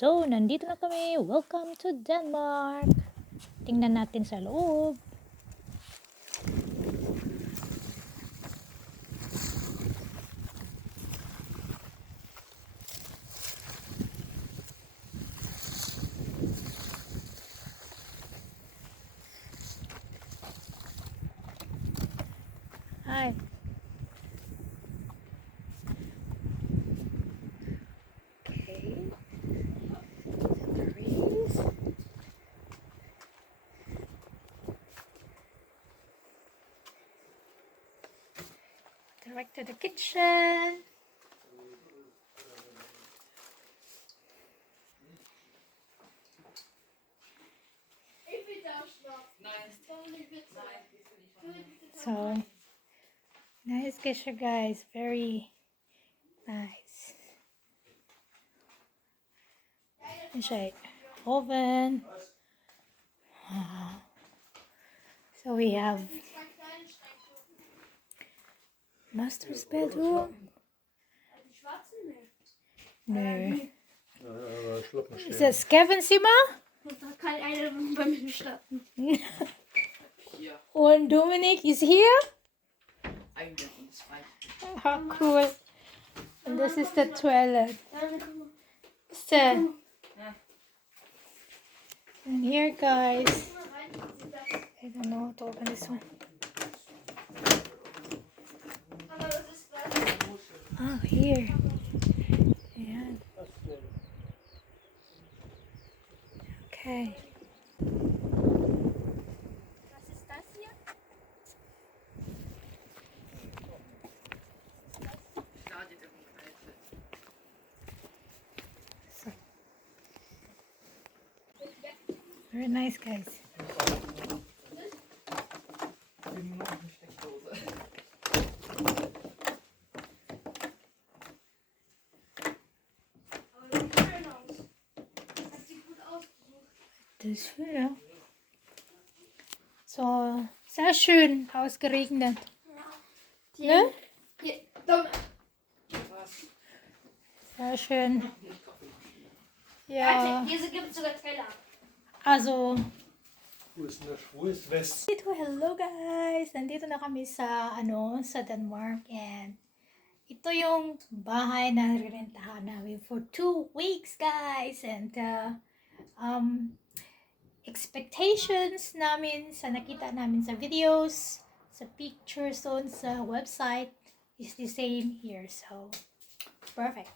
So, nandito na kami. Welcome to Denmark. Tingnan natin sa loob. Hi. Okay. Paris. Direct to the kitchen. So, nice kitchen, guys. Very nice. Inside oven. So we have master's bedroom. No. Ist das Kevin Zimmer? Da kann einer bei mir starten. Und Dominik is here? How cool. And this is the toilet. And here, guys. I don't know how to open this one. Oh, here. Yeah. Okay. Was ist das hier? So. Very nice, guys. Das ist schön, ja. So, sehr schön ausgeregnet. Ne? Hier, dumm. Sehr schön. Ja, Hier gibt es sogar Teller. also, Wo ist West? hello guys! Nandito na kami sa, sa Denmark, and ito yung bahay na rentahan namin for 2 weeks, guys. And, expectations namin sa nakita namin sa videos, sa pictures on sa website is the same here. So, perfect.